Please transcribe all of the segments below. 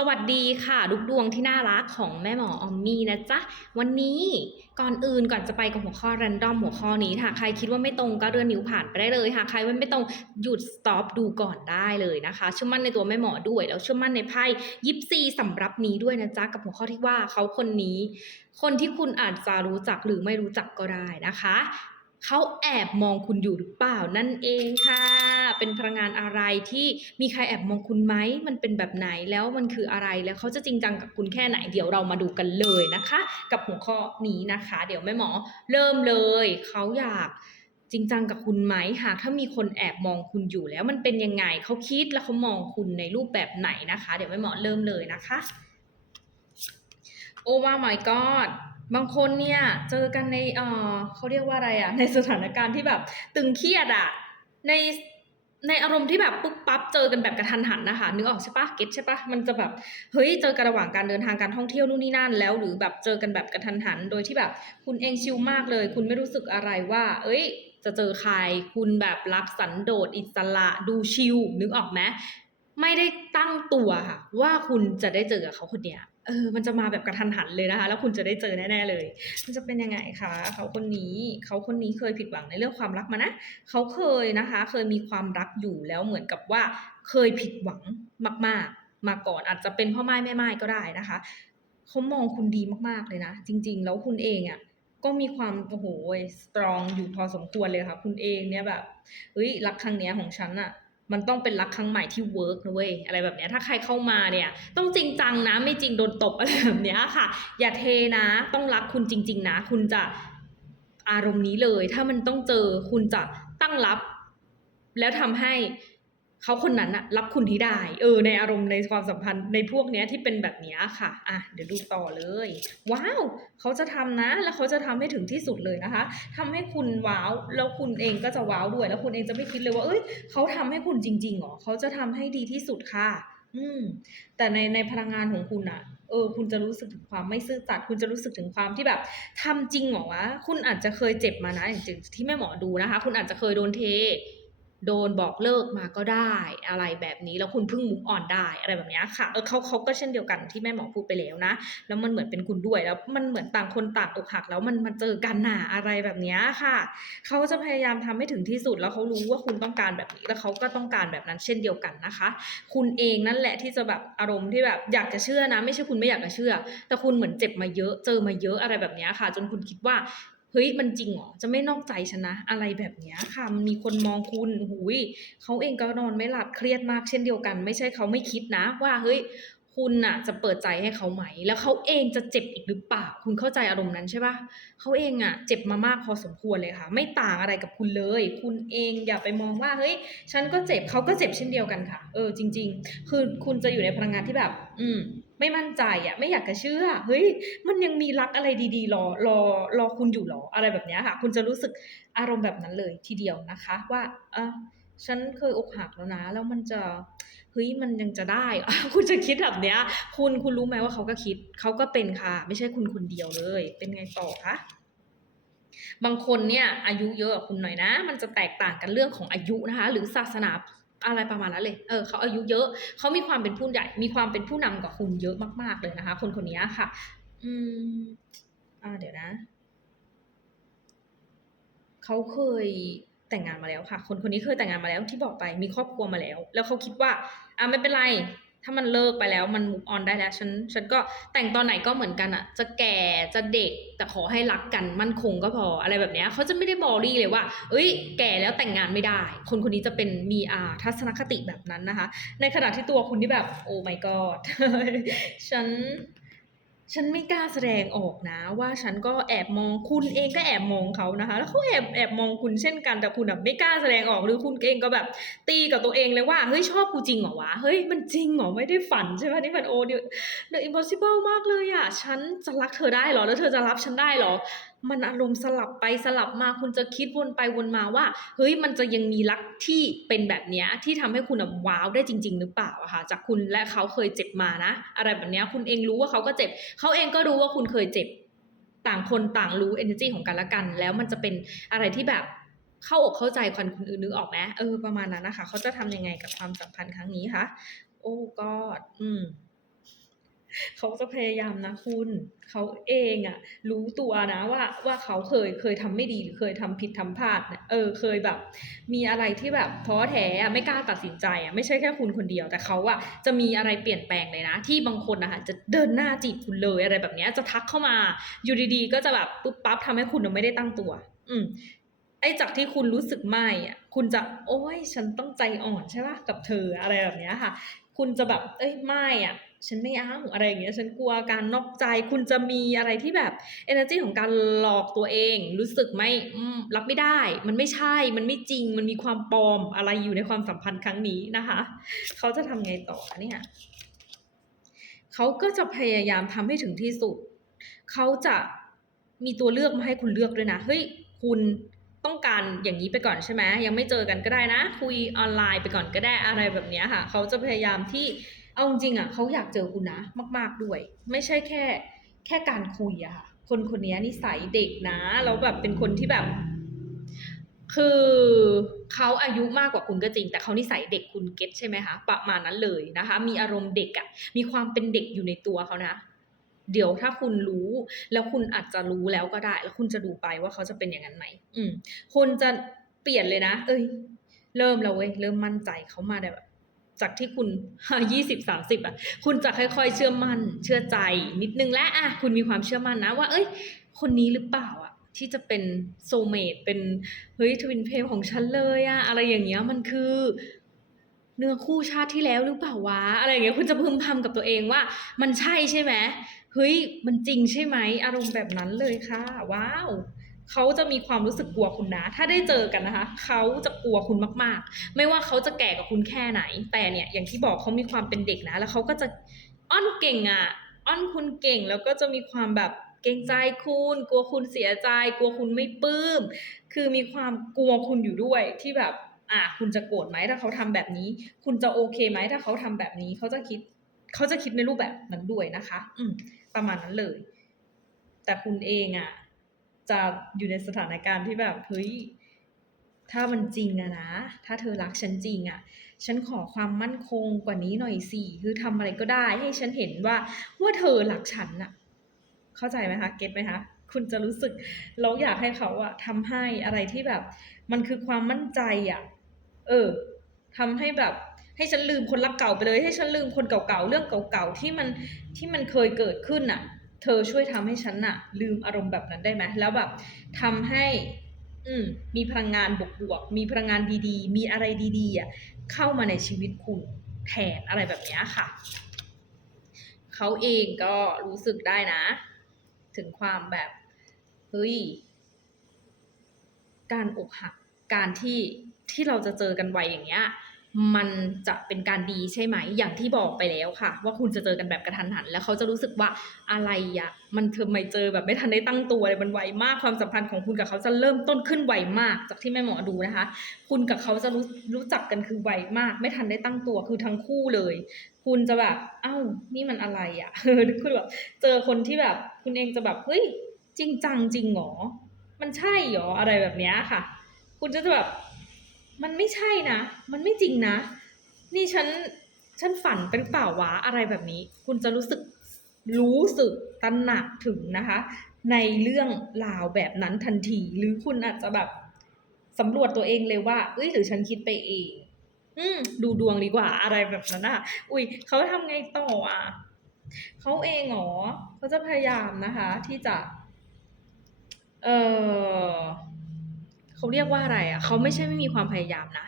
สวัสดีค่ะลูกดวงที่น่ารักของแม่หมอออมมี่นะจ๊ะ วันนี้ก่อนอื่นก่อนจะไปกับหัวข้อรันดอมหัวข้อนี้ค่ะ ใครคิดว่าไม่ตรงก็เลื่อนนิ้วผ่านไปได้เลยค่ะ ใครว่าไม่ตรงหยุด stop ดูก่อนได้เลยนะคะเชื่อมั่นในตัวแม่หมอด้วยแล้วเชื่อมั่นในไพ่ยิปซีสำรับนี้ด้วยนะจ๊ะกับหัวข้อที่ว่าเขาคนนี้ คนที่คุณอาจจะรู้จักหรือไม่รู้จักก็ได้นะคะเขาแอบมองคุณอยู่หรือเปล่านั่นเองค่ะ เป็นพลังงานอะไรที่มีใครแอบมองคุณไหมมันเป็นแบบไหนแล้วมันคืออะไรแล้วเขาจะจริงจังกับคุณแค่ไหนเดี๋ยวเรามาดูกันเลยนะคะ กับหัวข้อนี้นะคะ เดี๋ยวแม่หมอเริ่มเลยเขาอยากจริงจังกับคุณไหมหากถ้ามีคนแอบมองคุณอยู่แล้วมันเป็นยังไงเขาคิดแล้วเขามองคุณในรูปแบบไหนนะคะ เดี๋ยวแม่หมอเริ่มเลยนะคะโอ้ว่า my god บางคนเนี่ยเจอกันในเออเขาเรียกว่าอะไรอะในสถานการณ์ที่แบบตึงเครียดอะใน ในอารมณ์ที่แบบปุ๊บปั๊บเจอกันแบบกระทันหันนะคะนึกออกใช่ปะเก็ตใช่ปะมันจะแบบเฮ้ยเจอกันระหว่างการเดินทางการท่องเที่ยวนู่นนี่นั่นแล้ว หรือแบบเจอกันแบบกระทันหัน โดยที่แบบคุณเองชิลมากเลย คุณไม่รู้สึกอะไรว่า เอ้ย จะเจอใครคุณแบบรักสันโดษอิสระดูชิลนึกออกไหมไม่ได้ตั้งตัวค่ะว่าคุณจะได้เจอกับเขาคนเนี้ย เออ มันจะมาแบบกระทันหันเลยนะคะ แล้วคุณจะได้เจอแน่ๆเลย มันจะเป็นยังไงคะ เขาคนนี้ เขาคนนี้เคยผิดหวังในเรื่องความรักมานะ เขาเคยนะคะ เคยมีความรักอยู่แล้วเหมือนกับว่า เคยผิดหวังมาก ๆ มาก่อน อาจจะเป็นพ่อไม้แม่ไม้ก็ได้นะคะ เขามองคุณดีมากๆเลยนะ จริง ๆ แล้วคุณเองอะ่ะก็มีความโอ้โหสตรองอยู่พอสมควรเลยค่ะ คุณเองเนี่ยแบบ เฮ้ย รักครั้งเนี้ยของฉันอะ มันต้องเป็นรักครั้งใหม่ที่เวิร์กนะเว้ยอะไรแบบเนี้ยถ้าใครเข้ามาเนี่ย ต้องจริงจังนะไม่จริงโดนตบอะไรแบบเนี้ยค่ะ อย่าเทนะ ต้องรักคุณจริง ๆ นะ คุณจะอารมณ์นี้เลย ถ้ามันต้องเจอคุณจะตั้งรับ แล้วทำให้ เขาคนนั้นอะรับคุณที่ได้ เออ ในอารมณ์ในความสัมพันธ์ในพวกเนี้ยที่เป็นแบบนี้ค่ะ อะ เดี๋ยวดูต่อเลย ว้าว เขาจะทำนะ แล้วเขาจะทำให้ถึงที่สุดเลยนะคะทำให้คุณว้าว แล้วคุณเองก็จะว้าวด้วย แล้วคุณเองจะไม่คิดเลยว่า เอ้ย เขาทำให้คุณจริงๆเหรอ เขาจะทำให้ดีที่สุดค่ะ อืม แต่ในในพลังงานของคุณอะเออคุณจะรู้สึกถึงความไม่ซื่อสัตย์คุณจะรู้สึกถึงความที่แบบทำจริงเหรอวะคุณอาจจะเคยเจ็บมานะอย่างที่แม่หมอดูนะคะ คุณอาจจะเคยโดนเท โดนบอกเลิกมาก็ได้อะไรแบบนี้แล้วคุณเพิ่งมุกอ่อนได้อะไรแบบนี้ค่ะเออเขาเขาก็เช่นเดียวกันที่แม่หมอพูดไปแล้วนะ แล้วมันเหมือนเป็นคุณด้วยแล้วมันเหมือนต่างคนต่างอกหัก แล้วมันมาเจอกันหนาอะไรแบบนี้ค่ะเขาจะพยายามทำให้ถึงที่สุดแล้วเขารู้ว่าคุณต้องการแบบนี้แล้วเขาก็ต้องการแบบนั้นเช่นเดียวกันนะคะ คุณเองนั่นแหละที่จะแบบอารมณ์ที่แบบอยากจะเชื่อนะ ไม่ใช่คุณไม่อยากจะเชื่อ แต่คุณเหมือนเจ็บมาเยอะเจอมาเยอะอะไรแบบนี้ค่ะ จนคุณคิดว่า เฮ้ยมันจริงเหรอจะไม่นอกใจฉันนะ อะไรแบบนี้ค่ะมันมีคนมองคุณหุยเขาเองก็นอนไม่หลับเครียดมากเช่นเดียวกัน ไม่ใช่เขาไม่คิดนะ ว่าเฮ้ยคุณน่ะจะเปิดใจให้เขาไหม แล้วเขาเองจะเจ็บอีกหรือเปล่า คุณเข้าใจอารมณ์นั้นใช่ปะเขาเองอะเจ็บมามากพอสมควรเลยค่ะ ไม่ต่างอะไรกับคุณเลย คุณเองอย่าไปมองว่าเฮ้ย ฉันก็เจ็บเขาก็เจ็บเช่นเดียวกันค่ะ เออจริง ๆ คือคุณจะอยู่ในพลังงานที่แบบ อืม ไม่มั่นใจอะไม่อยากจะเชื่อ เฮ้ย มันยังมีรักอะไรดีๆ รอรอรอคุณอยู่หรออะไรแบบนี้ค่ะ คุณจะรู้สึกอารมณ์แบบนั้นเลยทีเดียวนะคะ ว่าอะฉันเคยอกหักแล้วนะ แล้วมันจะเฮ้ยมันยังจะได้ คุณจะคิดแบบเนี้ย คุณคุณรู้ไหมว่าเขาก็คิดเขาก็เป็นค่ะ ไม่ใช่คุณคนเดียวเลย เป็นไงต่อคะบางคนเนี่ยอายุเยอะกว่าคุณหน่อยนะ มันจะแตกต่างกันเรื่องของอายุนะคะ หรือศาสนา อะไรประมาณนั้นเลย เออเขาอายุเยอะ เขามีความเป็นผู้ใหญ่ มีความเป็นผู้นำกว่าคุณเยอะมากๆเลยนะคะ คนคนนี้ค่ะ อืม อ่า เดี๋ยวนะ เขาเคยแต่งงานมาแล้วค่ะ คนคนนี้เคยแต่งงานมาแล้วที่บอกไป มีครอบครัวมาแล้ว แล้วเขาคิดว่า อ่าไม่เป็นไร ถ้ามันเลิกไปแล้วมันมุกออนได้แล้วฉันฉันก็แต่งตอนไหนก็เหมือนกันอะจะแก่จะเด็กแต่ขอให้รักกันมั่นคงก็พออะไรแบบเนี้ยเขาจะไม่ได้บอรี่เลยว่า เอ้ย แก่แล้วแต่งงานไม่ได้ คนคนนี้จะเป็นมีอาทัศนคติแบบนั้นนะคะ ในขณะที่ตัวคุณที่แบบโอ้ my god ฉัน ฉันไม่กล้าแสดงออกนะ ว่าฉันก็แอบมองคุณเองก็แอบมองเขานะคะ แล้วเขาแอบแอบมองคุณเช่นกันแต่คุณแบบไม่กล้าแสดงออกหรือคุณเองก็แบบ ตีกับตัวเองเลยว่าเฮ้ยชอบกูจริงเหรอวะเฮ้ยมันจริงเหรอไม่ได้ฝันใช่ไหมนี่มันโอ้เดี๋ยว The impossible มากเลยอะฉันจะรักเธอได้เหรอแล้วเธอจะรับฉันได้เหรอมันอารมณ์สลับไปสลับมาคุณจะคิดวนไปวนมาว่า เฮ้ยมันจะยังมีรักที่เป็นแบบเนี้ยที่ทำให้คุณว้าวได้จริง ๆ หรือเปล่าอะค่ะจากคุณและเขาเคยเจ็บมานะ อะไรแบบเนี้ยคุณเองรู้ว่าเขาก็เจ็บ เขาเองก็รู้ว่าคุณเคยเจ็บต่างคนต่างรู้ energy ของกันและกัน แล้วมันจะเป็นอะไรที่แบบเข้าอกเข้าใจคนคนอื่นนึกออกไหมเออประมาณนั้นนะคะ เขาจะทำยังไงกับความสัมพันธ์ครั้งนี้คะโอ้ก็อืม เขาจะพยายามนะคุณเขาเองอะรู้ตัวนะว่าว่าเขาเคยเคยทำไม่ดีหรือเคยทำผิดทำพลาดเนี่ยเออเคยแบบ มีอะไรที่แบบท้อแท้อะไม่กล้าตัดสินใจอะไม่ใช่แค่คุณคนเดียว แต่เขาอะจะมีอะไรเปลี่ยนแปลงเลยนะ ที่บางคนนะคะจะเดินหน้าจีบคุณเลยอะไรแบบเนี้ยจะทักเข้ามาอยู่ดีๆ ก็จะแบบปุ๊บปั๊บทำให้คุณไม่ได้ตั้งตัว อืมไอ้จากที่คุณรู้สึกไม่อะคุณจะโอ้ยฉันต้องใจอ่อนใช่ปะกับเธออะไรแบบเนี้ยค่ะ คุณจะแบบ เอ้ยไม่อะ ฉันไม่เอาอะไรอย่างเงี้ย ฉันกลัวการนอกใจ คุณจะมีอะไรที่แบบ energy ของการหลอกตัวเอง รู้สึกไม่อืมรับไม่ได้ มันไม่ใช่ มันไม่จริง มันมีความปลอมอะไรอยู่ในความสัมพันธ์ครั้งนี้นะคะ เขาจะทำไงต่อเนี่ยเขาก็จะพยายามทำให้ถึงที่สุด เขาจะมีตัวเลือกมาให้คุณเลือกด้วยนะ เฮ้ย คุณต้องการอย่างนี้ไปก่อนใช่ไหมยังไม่เจอกันก็ได้นะ คุยออนไลน์ไปก่อนก็ได้อะไรแบบนี้ค่ะ เขาจะพยายามที่ เอาจริงอะเขาอยากเจอคุณนะ มาก ๆด้วย ไม่ใช่แค่ แค่การคุยอะค่ะ คนคนนี้นิสัยเด็กนะแล้วแบบเป็นคนที่แบบ คือเขาอายุมากกว่าคุณก็จริง แต่เขานิสัยเด็กคุณเก็ตใช่ไหมคะประมาณนั้นเลยนะคะ มีอารมณ์เด็กอะมีความเป็นเด็กอยู่ในตัวเขานะเดี๋ยวถ้าคุณรู้แล้วคุณอาจจะรู้แล้วก็ได้ แล้วคุณจะดูไปว่าเขาจะเป็นอย่างนั้นไหมอืมคุณจะเปลี่ยนเลยนะ เอ้ย เริ่มแล้วเว้ยเริ่มมั่นใจเขามาได้แบบ จากที่คุณยี่สิบสามสิบอะ คุณจะค่อยๆ เชื่อมั่น เชื่อใจนิดนึงและอะคุณมีความเชื่อมั่นนะว่า เอ้ย คนนี้หรือเปล่าอะ ที่จะเป็นโซเมตเป็นเฮ้ยทวินเพลของฉันเลยอะ อะไรอย่างเงี้ยมันคือเนื้อคู่ชาติที่แล้วหรือเปล่าวะอะไรอย่างเงี้ยคุณจะพึมพำกับตัวเองว่า มันใช่ใช่ไหมเฮ้ยมันจริงใช่ไหมอารมณ์แบบนั้นเลยค่ะ ว้าว เขาจะมีความรู้สึกกลัวคุณนะ ถ้าได้เจอกันนะคะ เขาจะกลัวคุณมากๆ ไม่ว่าเขาจะแก่กว่าคุณแค่ไหน แต่เนี่ยอย่างที่บอกเขามีความเป็นเด็กนะ แล้วเขาก็จะอ้อนเก่งอะ อ้อนคุณเก่ง แล้วก็จะมีความแบบเกรงใจคุณ กลัวคุณเสียใจ กลัวคุณไม่ปลื้ม คือมีความกลัวคุณอยู่ด้วยที่แบบ อะคุณจะโกรธไหมถ้าเขาทำแบบนี้ คุณจะโอเคไหมถ้าเขาทำแบบนี้ เขาจะคิด เขาจะคิดในรูปแบบนั้นด้วยนะคะ อืมประมาณนั้นเลย แต่คุณเองอะ จะอยู่ในสถานการณ์ที่แบบเฮ้ยถ้ามันจริงอะนะ ถ้าเธอรักฉันจริงอะฉันขอความมั่นคงกว่านี้หน่อยสิ คือทำอะไรก็ได้ให้ฉันเห็นว่าว่าเธอรักฉันอะเข้าใจไหมคะ เก็ตไหมคะ คุณจะรู้สึกเราอยากให้เขาอะทำให้อะไรที่แบบ มันคือความมั่นใจอะเออทำให้แบบ ให้ฉันลืมคนรักเก่าไปเลย ให้ฉันลืมคนเก่าๆ เรื่องเก่าๆ ที่มันที่มันเคยเกิดขึ้นอะ ธอช่วยทำให้ฉันอะลืมอารมณ์แบบนั้นได้ไหมแล้วแบบทำให้ อืมมีพลังงานบวกๆมีพลังงานดีๆ มีอะไรดีๆอะเข้ามาในชีวิตคุณแทนอะไรแบบนี้ค่ะเขาเองก็รู้สึกได้นะ ถึงความแบบเฮ้ยการอกหักการที่ที่เราจะเจอกันไวอย่างเงี้ย มันจะเป็นการดีใช่ไหม อย่างที่บอกไปแล้วค่ะ ว่าคุณจะเจอกันแบบกระทันหัน แล้วเขาจะรู้สึกว่าอะไรอะมันเธอไม่เจอแบบไม่ทันได้ตั้งตัวเลยมันไวมากความสัมพันธ์ของคุณกับเขาจะเริ่มต้นขึ้นไวมาก จากที่แม่หมอดูนะคะ คุณกับเขาจะรู้รู้จักกันคือไวมาก ไม่ทันได้ตั้งตัวคือทั้งคู่เลย คุณจะแบบเอ้านี่มันอะไรอะคุณแบบเจอคนที่แบบ คุณเองจะแบบเฮ้ยจริงจังจริงเหรอมันใช่เหรออะไรแบบเนี้ยค่ะ คุณจะแบบ มันไม่ใช่นะ มันไม่จริงนะ นี่ฉัน ฉันฝันเป็นเปล่าวะอะไรแบบนี้ คุณจะรู้สึกรู้สึกตระหนักถึงนะคะ ในเรื่องราวแบบนั้นทันที หรือคุณอาจจะแบบสำรวจตัวเองเลยว่า เอ้ยหรือฉันคิดไปเอง อืมดูดวงดีกว่าอะไรแบบนั้นอะอุ้ยเขาทำไงต่ออะเขาเองเหรอเขาจะพยายามนะคะ ที่จะ เออ เขาเรียกว่าอะไรอะ เขาไม่ใช่ไม่มีความพยายามนะ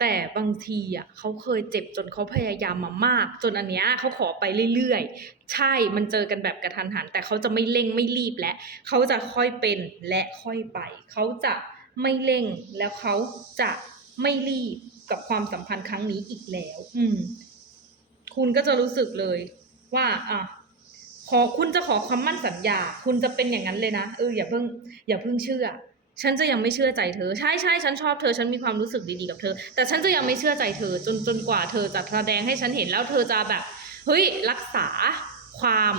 แต่บางทีอะเขาเคยเจ็บจนเขาพยายามมามาก จนอันเนี้ยเขาขอไปเรื่อยๆ ใช่มันเจอกันแบบกระทันหัน แต่เขาจะไม่เร่งไม่รีบและเขาจะค่อยเป็นและค่อยไป เขาจะไม่เร่งแล้วเขาจะไม่รีบกับความสัมพันธ์ครั้งนี้อีกแล้ว อืม คุณก็จะรู้สึกเลยว่า อะขอคุณจะขอความมั่นสัญญา คุณจะเป็นอย่างนั้นเลยนะเอออย่าเพิ่ง อย่าเพิ่งเชื่อ ฉันจะยังไม่เชื่อใจเธอ ใช่ใช่ฉันชอบเธอ ฉันมีความรู้สึกดีๆกับเธอ แต่ฉันจะยังไม่เชื่อใจเธอ จนจนกว่าเธอจะแสดงให้ฉันเห็นแล้วเธอจะแบบ เฮ้ย รักษาความ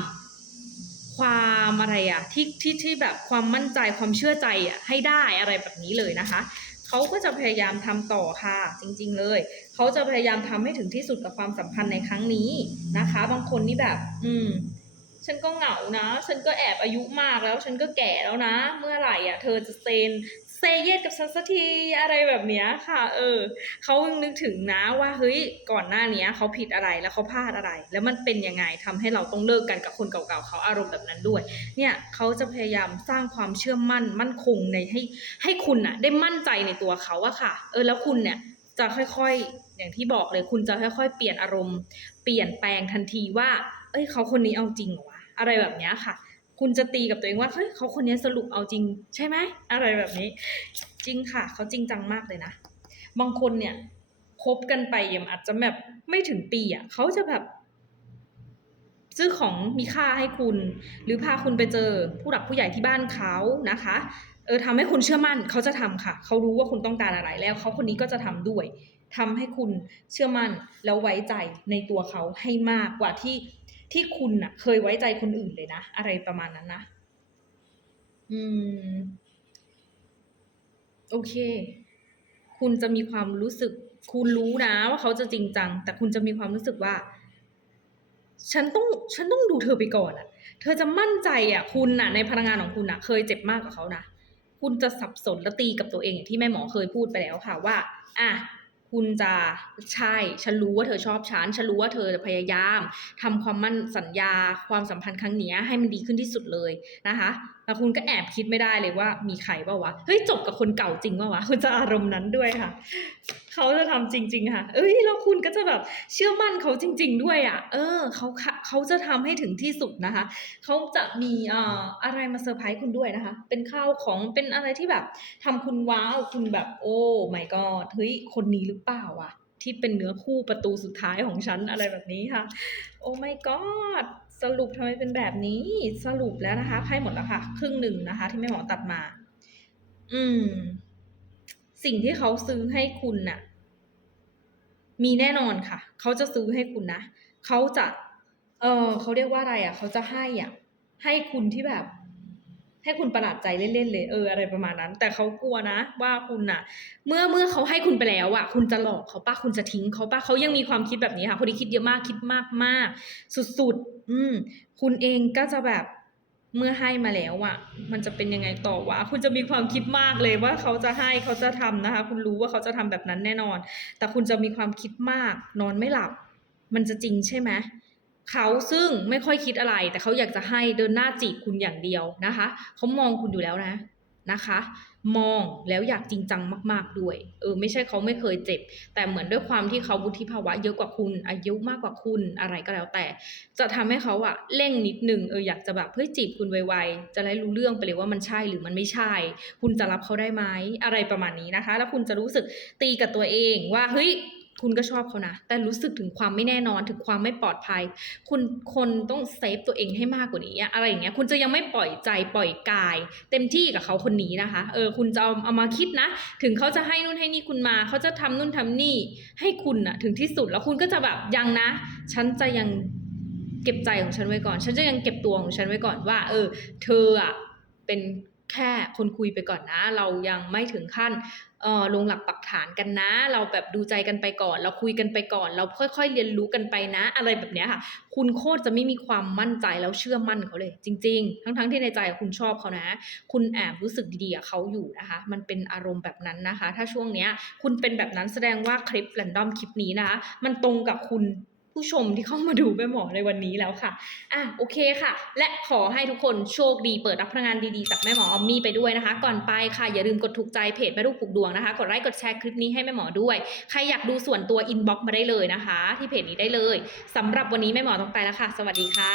ความอะไรอะที่ที่ที่แบบความมั่นใจความเชื่อใจอะให้ได้อะไรแบบนี้เลยนะคะเขาก็จะพยายามทำต่อค่ะ จริง ๆ เลยเขาจะพยายามทำให้ถึงที่สุดกับความสัมพันธ์ในครั้งนี้นะคะ บางคนนี่แบบ อืม ฉันก็เหงานะ ฉันก็แอบอายุมากแล้ว ฉันก็แก่แล้วนะ เมื่อไหร่อะ เธอจะเซนเซเยสกับฉันสักทีอะไรแบบเนี้ยค่ะ เออเขานึกถึงนะว่าเฮ้ยก่อนหน้าเนี้ยเขาผิดอะไรแล้วเขาพลาดอะไร แล้วมันเป็นยังไงทำให้เราต้องเลิกกันกับคนเก่าๆเขาอารมณ์แบบนั้นด้วย เนี่ยเขาจะพยายามสร้างความเชื่อมั่นมั่นคงในให้ให้คุณน่ะได้มั่นใจในตัวเขาอะค่ะ เออแล้วคุณเนี่ยจะค่อยๆ อย่างที่บอกเลยคุณจะค่อยๆ เปลี่ยนอารมณ์ เปลี่ยนแปลงทันทีว่า เอ้ยเขาคนนี้เอาจริงเหรอ อะไรแบบนี้ค่ะ คุณจะตีกับตัวเองว่าเฮ้ยเขาคนนี้สรุปเอาจริง ใช่ไหมอะไรแบบนี้ จริงค่ะ เขาจริงจังมากเลยนะ บางคนเนี่ยคบกันไปยังอาจจะแบบไม่ถึงปีอะเขาจะแบบ ซื้อของมีค่าให้คุณ หรือพาคุณไปเจอผู้หลักผู้ใหญ่ที่บ้านเขานะคะเออทำให้คุณเชื่อมั่นเขาจะทำค่ะ เขารู้ว่าคุณต้องการอะไรแล้วเขาคนนี้ก็จะทำด้วยทำให้คุณเชื่อมั่นแล้วไว้ใจในตัวเขาให้มากกว่าที่ ที่คุณน่ะเคยไว้ใจคนอื่นเลยนะ อะไรประมาณนั้นนะ อืม โอเค คุณจะมีความรู้สึก คุณรู้นะว่าเขาจะจริงจัง แต่คุณจะมีความรู้สึกว่า ฉันต้อง ฉันต้องดูเธอไปก่อนอะเธอจะมั่นใจอะคุณน่ะในพลังงานของคุณน่ะเคยเจ็บมากกว่าเขานะ คุณจะสับสนและตีกับตัวเองอย่างที่แม่หมอเคยพูดไปแล้วค่ะว่า อะ คุณจะใช่ ฉันรู้ว่าเธอชอบฉัน ฉันรู้ว่าเธอจะพยายามทำความมั่นสัญญา ความสัมพันธ์ครั้งนี้ให้มันดีขึ้นที่สุดเลยนะคะแล้วคุณก็แอบคิดไม่ได้เลยว่ามีใครเปล่าวะ เฮ้ยจบกับคนเก่าจริงเปล่าวะ คุณจะอารมณ์นั้นด้วยค่ะ เขาจะทำจริง ๆ ค่ะ เอ้ยแล้วคุณก็จะแบบเชื่อมั่นเขาจริง ๆ ด้วยอะ เออเขาค่ะเขาจะทำให้ถึงที่สุดนะคะ เขาจะมีเอ่ออะไรมาเซอร์ไพรส์คุณด้วยนะคะ เป็นข้าวของเป็นอะไรที่แบบทำคุณว้าวคุณแบบ โอ้ my god เฮ้ยคนนี้หรือเปล่าวะที่เป็นเนื้อคู่ประตูสุดท้ายของฉันอะไรแบบนี้ค่ะ โอ้ my god สรุปทำไมเป็นแบบนี้ สรุปแล้วนะคะไพ่หมดแล้วค่ะ ครึ่งหนึ่งนะคะ ที่แม่หมอตัดมา อืม สิ่งที่เขาซื้อให้คุณน่ะ มีแน่นอนค่ะ เขาจะซื้อให้คุณนะ เขาจะ เออเขาเรียกว่าอะไรอะ เขาจะให้อะ ให้คุณที่แบบ ให้คุณประหลาดใจเล่นๆเลยเอออะไรประมาณนั้น แต่เขากลัวนะ ว่าคุณน่ะเมื่อเมื่อเขาให้คุณไปแล้วอะคุณจะหลอกเขาปะคุณจะทิ้งเขาปะเขายังมีความคิดแบบนี้ค่ะคนที่คิดเยอะมากคิดมากมากสุดๆ อืม คุณเองก็จะแบบเมื่อให้มาแล้วอะมันจะเป็นยังไงต่อวะคุณจะมีความคิดมากเลยว่าเขาจะให้เขาจะทำนะคะ คุณรู้ว่าเขาจะทำแบบนั้นแน่นอน แต่คุณจะมีความคิดมาก นอนไม่หลับ มันจะจริงใช่ไหม เขาซึ่งไม่ค่อยคิดอะไร แต่เขาอยากจะให้เดินหน้าจีบคุณอย่างเดียวนะคะเขามองคุณอยู่แล้วนะนะคะ มองแล้วอยากจริงจังมาก ๆด้วยเออไม่ใช่เขาไม่เคยเจ็บ แต่เหมือนด้วยความที่เขาวุฒิภาวะเยอะกว่าคุณอายุมากกว่าคุณอะไรก็แล้วแต่ จะทำให้เขาอะเร่งนิดนึงเอออยากจะแบบเฮ้ยจีบคุณไวๆจะได้รู้เรื่องไปเลยว่ามันใช่หรือมันไม่ใช่ คุณจะรับเขาได้ไหมอะไรประมาณนี้นะคะ แล้วคุณจะรู้สึกตีกับตัวเองว่าเฮ้ย คุณก็ชอบเขานะ แต่รู้สึกถึงความไม่แน่นอนถึงความไม่ปลอดภัย คุณคนต้องเซฟตัวเองให้มากกว่านี้อะไรอย่างเงี้ยคุณจะยังไม่ปล่อยใจปล่อยกาย เต็มที่กับเขาคนนี้นะคะเออคุณจะเอาเอามาคิดนะ ถึงเขาจะให้นู่นให้นี่คุณมา เขาจะทำนู่นทำนี่ให้คุณอะถึงที่สุดแล้วคุณก็จะแบบยังนะ ฉันจะยังเก็บใจของฉันไว้ก่อน ฉันจะยังเก็บตัวของฉันไว้ก่อนว่า เออ เธออะเป็นแค่คนคุยไปก่อนนะ เรายังไม่ถึงขั้น เออลงหลักปักฐานกันนะ เราแบบดูใจกันไปก่อน เราคุยกันไปก่อน เราค่อยๆเรียนรู้กันไปนะ อะไรแบบเนี้ยค่ะ คุณโคตรจะไม่มีความมั่นใจแล้วเชื่อมั่นเขาเลย จริง ๆ ทั้งๆที่ในใจคุณชอบเขานะ คุณแอบรู้สึกดีๆกับเขาอยู่นะคะ มันเป็นอารมณ์แบบนั้นนะคะ ถ้าช่วงเนี้ยคุณเป็นแบบนั้นแสดงว่าคลิปแรนดอมคลิปนี้นะคะ มันตรงกับคุณ ผู้ชมที่เข้ามาดูแม่หมอในวันนี้แล้วค่ะ อะโอเคค่ะ และขอให้ทุกคนโชคดีเปิดรับพลังงานดีๆจากแม่หมอออมมี่ไปด้วยนะคะ ก่อนไปค่ะอย่าลืมกดถูกใจเพจแม่ลูกผูกดวงนะคะ กดไลค์กดแชร์คลิปนี้ให้แม่หมอด้วย ใครอยากดูส่วนตัวอินบ็อกซ์มาได้เลยนะคะ ที่เพจนี้ได้เลยสำหรับวันนี้แม่หมอต้องไปแล้วค่ะ สวัสดีค่ะ